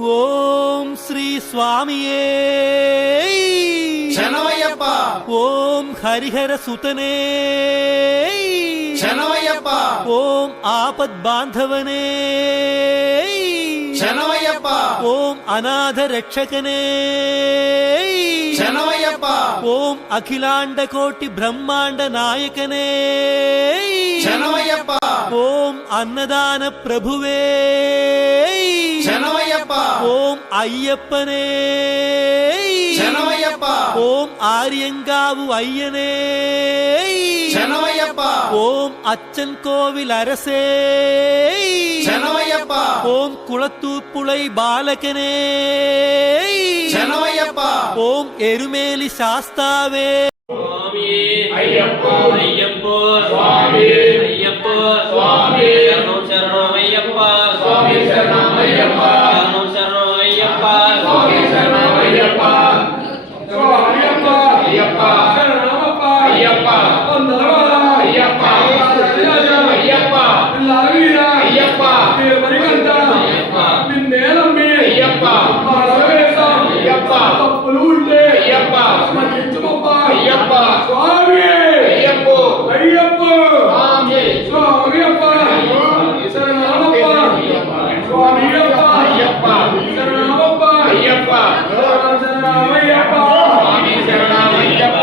ఓం శ్రీ స్వామియే శరణమయ్యప్ప. ఓం హరిహర సుతనే శరణమయ్యప్ప. ఓం ఆపద్ బాంధవనే శరణమయ్యప్ప. ఓం అనాథ రక్షకనే శరణమయ్యప్ప. ఓం అఖిలాండ కోటి బ్రహ్మాండ నాయకనే శరణమయ్యప్ప. ఓం అన్నదాన ప్రభువే శరణమయ్యప్ప. ఓం అయ్యప్పనే శరణమయ్యప్ప. ఓం ఆర్యంగావు అయ్యనే శరణమయ్యప్ప. ఓం అచ్చన్ కోవిల్ அரசே శరణమయ్యప్ప. ఓం కుళత్తూపుళై బాలకనే శరణమయ్యప్ప. ఓం ఎరుమేలి శాస్తావే స్వామి అయ్యప్ప. అయ్యప్ప స్వామి అయ్యప్ప స్వామి శరణం శరణం అయ్యప్ప స్వామి శరణమయ్యప్ప. శరణం శరణం అయ్యప్ప స్వామి శరణమయ్యప్ప. స్వామియప్ప. అయ్యప్ప. శరణమప్ప. అయ్యప్ప. వందనమాల. అయ్యప్ప. అయ్యప్ప. లావీరా. అయ్యప్ప. మరిగంట. అయ్యప్ప. నిన్నేలమ్మి. అయ్యప్ప. మాలవేశం. అయ్యప్ప. తప్పులు ఉంటే. అయ్యప్ప. మన్నించుమప్ప. అయ్యప్ప. స్వామి. అయ్యప్ప. అయ్యప్ప. స్వామి. స్వామియప్ప. శరణమప్ప. స్వామియప్ప. అయ్యప్ప. శరణమప్ప. అయ్యప్ప. శరణమయ్యప్ప. స్వామి శరణమయ్యప్ప.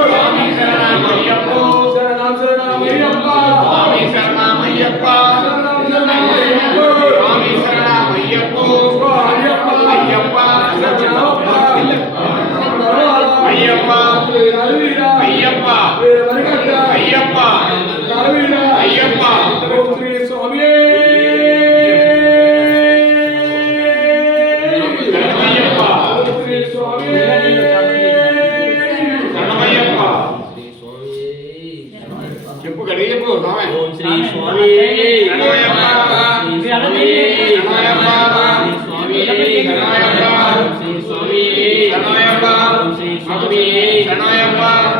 స్వామి శరణమయ్యప్ప. శరణం శరణమయ్యప్ప. స్వామి శరణమయ్యప్ప. స్వామి శరణమయ్యప్ప. అయ్యప్ప. శరణమప్ప. అయ్యప్ప. అయ్యప్ప. అయ్యప్ప. అయ్యప్ప. శ్రీ స్వామి శరణమయ్యప్ప. శ్రీ స్వామి శరణమయ్యప్ప. చెప్పు గడిగి చెప్పు స్వామి. ఓం శ్రీ స్వామి శరణమయ్యప్ప. శ్రీ స్వామి శరణమయ్యప్ప. శ్రీ స్వామి శరణమయ్యప్ప. ఓం శ్రీ స్వామి శరణమయ్యప్ప.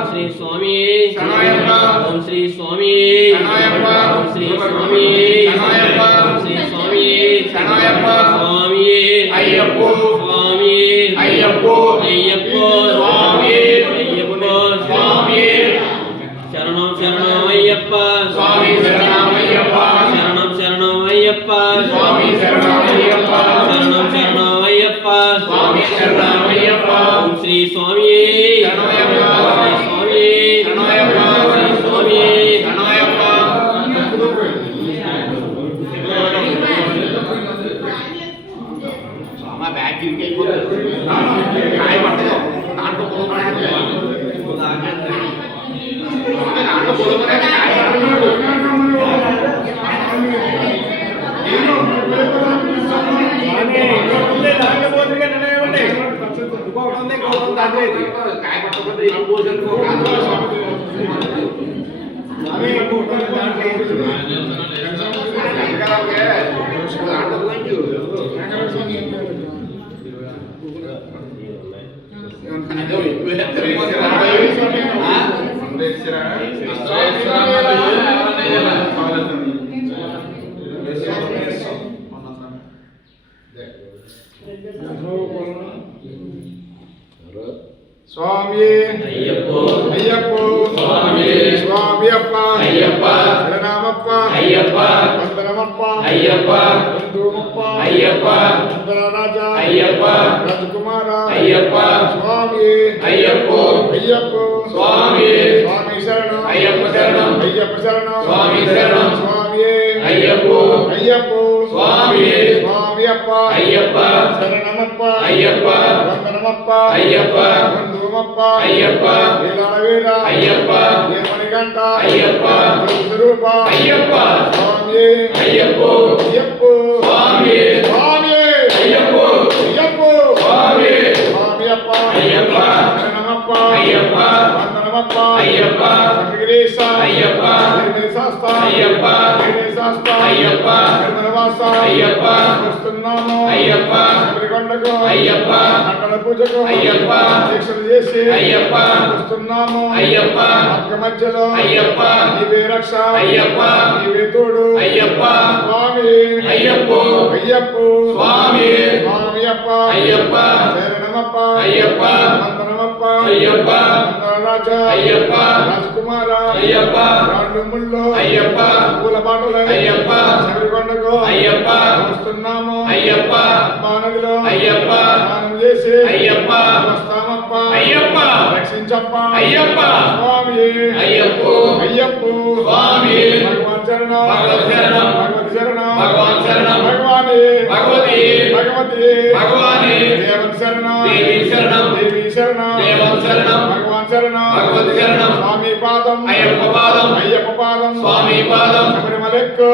శ్రీ స్వామి శరణమయ్యప్ప. ఓం శ్రీ స్వామి శరణమయ్యప్ప. ఓం శ్రీ స్వామి శరణమయ్యప్ప. ఓం శ్రీ స్వామి శరణమయ్యప్ప. స్వామి అయ్యప్ప. స్వామి అయ్యప్ప. అయ్యప్ప స్వామి. అయ్యప్ప స్వామి. శరణం శరణం అయ్యప్ప స్వామి శరణమయ్యప్ప. శరణం శరణం అయ్యప్ప స్వామి శరణమయ్యప్ప. శరణం శరణం అయ్యప్ప స్వామి శరణమయ్యప్ప. ఓం శ్రీ స్వామి శరణమయ్యప్ప. శ్రీ స్వామి శరణమయ్యప్ప. శ్రీ స్వామి శరణమయ్యప్ప. స్వామి బ్యాగ్ తిరిగిపోతుంది. కాయ పట్టదు. దాంట్లో పొలమనే దాంట్లో పొలమనే కాయ పట్టదు. కాయ పట్టకపోతే ఏం పోషణ స్వామి అయ్యప్ప అయ్యప్ప. స్వామి స్వామియప్ప. అయ్యప్ప శరణమప్ప. అయ్యప్ప వందనమప్ప. అయ్యప్ప బంధుమప్ప. అయ్యప్ప వందనరాజ. అయ్యప్ప రాజకుమార. అయ్యప్ప స్వామి అయ్యప్ప అయ్యప్ప. స్వామి స్వామి శరణం. అయ్యప్ప శరణం అయ్యప్ప శరణం. స్వామి శరణం స్వామి అయ్యప్ప అయ్యప్ప. స్వామి స్వామియప్ప. అయ్యప్ప శరణమప్ప. అయ్యప్ప వందనమప్ప. అయ్యప్ప బంధుమప్ప. అయ్యప్ప వీర అయ్యప్ప ఏమనిగంట. అయ్యప్ప స్వరూప. అయ్యప్ప స్వామి అయ్యప్ప అయ్యప్ప. స్వామి స్వామి అయ్యప్ప అయ్యప్ప. స్వామి స్వామియప్ప. అయ్యప్ప శరణమప్ప. అయ్యప్ప వందనమప్ప. అయ్యప్ప సంగగిరీశ. అయ్యప్ప నిర్మలశాస్త. అయ్యప్ప నిర్మలశాస్త. అయ్యప్ప నిర్మలవాస. అయ్యప్ప వస్తున్నాము అయ్యప్ప శబరికొండకు అయ్యప్ప మండల పూజకు అయ్యప్ప దీక్షలు చేసి అయ్యప్ప వస్తున్నాము అయ్యప్ప మార్గ మధ్యలో అయ్యప్ప నీవే రక్ష అయ్యప్ప నీవే తోడు అయ్యప్ప స్వామి అయ్యప్ప అయ్యప్ప స్వామి స్వామియప్ప అయ్యప్ప శరణమప్ప అయ్యప్ప వందనమప్ప అయ్యప్ప వందనరాజ అయ్యప్ప రాజకుమార అయ్యప్ప రాళ్ళు ముళ్ళు అయ్యప్ప పూల బాటలు అయ్యప్ప శబరికొండకు అయ్యప్ప వస్తున్నాము అయ్యప్ప నదిలో అయ్యప్ప స్నానం చేసి అయ్యప్ప వస్తామప్ప అయ్యప్ప రక్షించప్ప అయ్యప్ప స్వామి అయ్యప్ప అయ్యప్ప స్వామి భగవాన్ చరణం భగవత్ చరణం భగవతి చరణం భగవాన్ చరణం భగవాని భగవతి భగవతి భగవాని దేవన్ శరణం దేవి శరణం దేవి శరణం దేవన్ శరణం భగవాన్ శరణం భగవతి శరణం స్వామి పాదం అయ్యప్ప పాదం అయ్యప్ప పాదం స్వామి పాదం శబరిమలెక్కు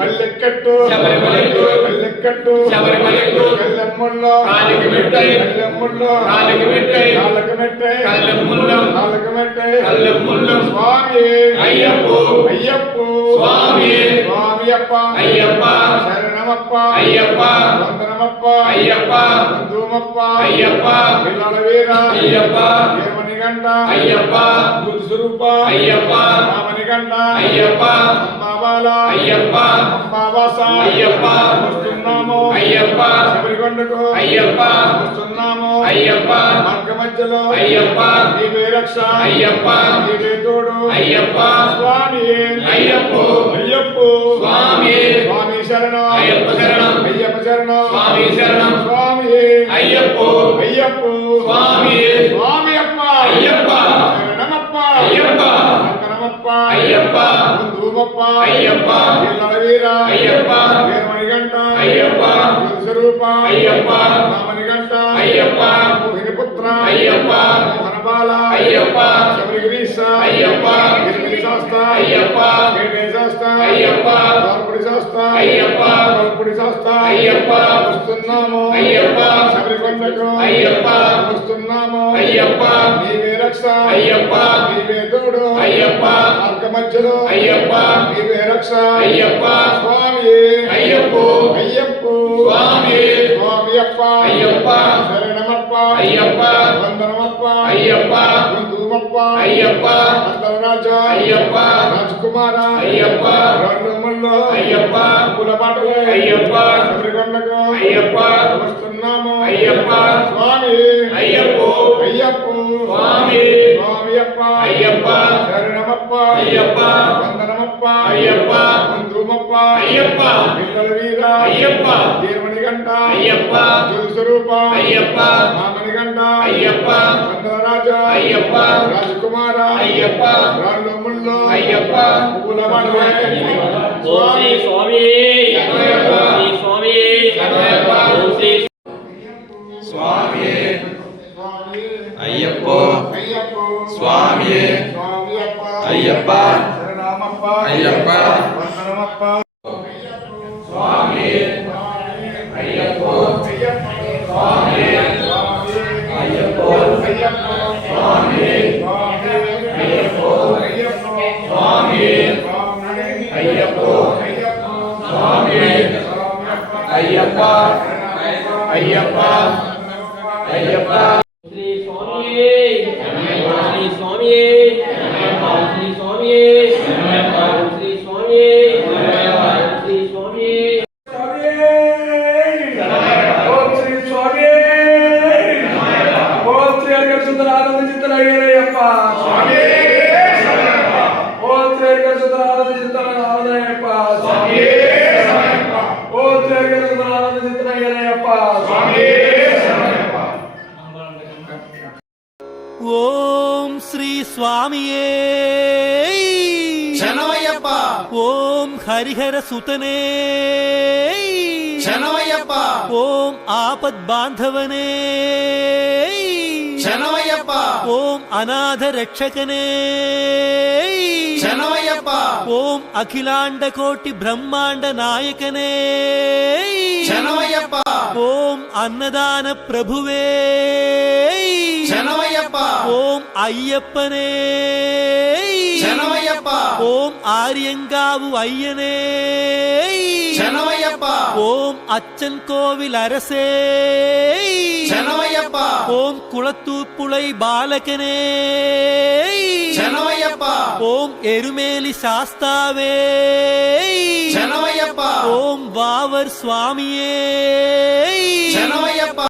పల్లెక్కట్టు శబరిమలెక్కు పల్లెక్కట్టు శబరిమలెక్కు కల్లెమ్ముల్లో కాలికి మెట్టై కల్లెమ్ముల్లో కాలికి మెట్టై కాళ్ళకు మెట్టై కల్లెమ్ముల్లం కాళ్ళకు మెట్టై కల్లెమ్ముల్లం స్వామి అయ్యప్ప అయ్యప్ప స్వామి స్వామియప్ప అయ్యప్ప శరణమప్ప అయ్యప్ప వందనమప్ప అయ్యప్ప బంధుమప్ప అయ్యప్ప పిల్లల వీర అయ్యప్ప ఏమని గంట అయ్యప్ప బుద్ధి స్వరూప అయ్యప్ప రామని గంట అయ్యప్ప అంబాబాల అయ్యప్ప అంబావాస అయ్యప్ప వస్తున్నాము అయ్యప్ప శబరికొండకు అయ్యప్ప వస్తున్నాము అయ్యప్ప మార్గ మధ్యలో అయ్యప్ప నీవే రక్ష అయ్యప్ప నీవే తోడు అయ్యప్ప స్వామి అయ్యప్ప అయ్యప్ప స్వామి స్వామి శరణం అయ్యప్ప శరణం అయ్యప్ప శరణం స్వామి శరణం స్వామి అయ్యప్ప అయ్యప్ప స్వామి స్వామి అప్ప అయ్యప్ప శరణమప్ప అయ్యప్ప వందనమప్ప అయ్యప్ప బంధుమప్ప అయ్యప్ప పిల్లల వీర అయ్యప్ప వీరమణి గంట అయ్యప్ప బుద్ధి స్వరూప అయ్యప్ప రామని గంట అయ్యప్ప మోహిని పుత్ర అయ్యప్ప వనబాల అయ్యప్ప శబరిగిరీశ అయ్యప్ప గిరిగిరి శాస్త అయ్యప్ప కేటే శాస్త అయ్యప్ప ద్వారపుడి శాస్త అయ్యప్ప ద్వారపుడి శాస్త అయ్యప్ప వస్తున్నాము అయ్యప్ప శబరికొండకు అయ్యప్ప వస్తున్నాము అయ్యప్ప నీవే రక్ష అయ్యప్ప నీవే తోడు అయ్యప్ప మార్గ మధ్యలో అయ్యప్ప నీవే రక్ష అయ్యప్ప స్వామి అయ్యప్ప అయ్యప్ప స్వామి స్వామియప్ప అయ్యప్ప శరణమప్ప అయ్యప్ప వందనమప్ప అయ్యప్ప బంధుమప్ప అయ్యప్ప వందనరాజ అయ్యప్ప రాజకుమార అయ్యప్ప రెండు ముళ్ళు అయ్యప్ప పూల బాటలు అయ్యప్ప శబరికొండకు అయ్యప్ప వస్తున్నాము అయ్యప్ప స్వామి అయ్యప్ప అయ్యప్ప స్వామి స్వామియప్ప అయ్యప్ప శరణమప్ప అయ్యప్ప వందనమప్ప అయ్యప్ప బంధుమప్ప అయ్యప్ప పిల్లల వీర అయ్యప్ప వీరమణి గంట అయ్యప్ప స్వరూప అయ్యప్ప రామని గంట అయ్యప్ప వందనరాజ అయ్యప్ప రాజకుమార అయ్యప్ప రాళ్ళు ముళ్ళు అయ్యప్ప పూల బాటలు ఓం శ్రీ స్వామి శ్రీ స్వామి ఓం శ్రీ స్వామియే అయ్యప్ప అయ్యప్ప స్వామియే స్వామియప్ప అయ్యప్ప శరణమప్ప అయ్యప్ప వందనమప్ప స్వామియే అయ్యప్ప స్వామియే అయ్యప్ప స్వామియే అయ్యప్ప స్వామియే అయ్యప్ప స్వామియే అయ్యప్ప అయ్యప్ప అయ్యప్ప శ్రీ స్వామి శ్రీ స్వామి శ్రీ స్వామి శ్రీ స్వామి శ్రీ స్వామి ఓం శ్రీ స్వామి ఓం శ్రీ అర్గసుతరానంద చిత్తనయ్యప్ప స్వామి ఓం శ్రీ అర్గసుతరానంద చిత్తనయ్యప్ప స్వామి ఓం శ్రీ అర్గసుతరానంద చిత్తనయ్యప్ప స్వామి ఓం శ్రీ స్వామియే శరణమయ్యప్ప ఓం హరిహర సుతనే శరణమయ్యప్ప ఓం ఆపద్ బాంధవనే శరణమయ్యప్ప ఓం అనాథ రక్షకనే శరణమయ్యప్ప ఓం అఖిలాండ కోటి బ్రహ్మాండ నాయకనే శరణమయ్యప్ప ఓం அன்னதான பிரபுவே சரணமையப்பா ஓம் ஐயப்பனே சரணமையப்பா ஓம் ஆரியங்காவு ஐயனே சரணமையப்பா ஓம் அச்சன் கோவில் அரசே சரணமையப்பா ஓம் குளத்தூப்புளை பாலகனே சரணமையப்பா ஓம் எருமேலி சாஸ்தாவே சரணமையப்பா ஓம் வாவர் சுவாமியே சரணமையப்பா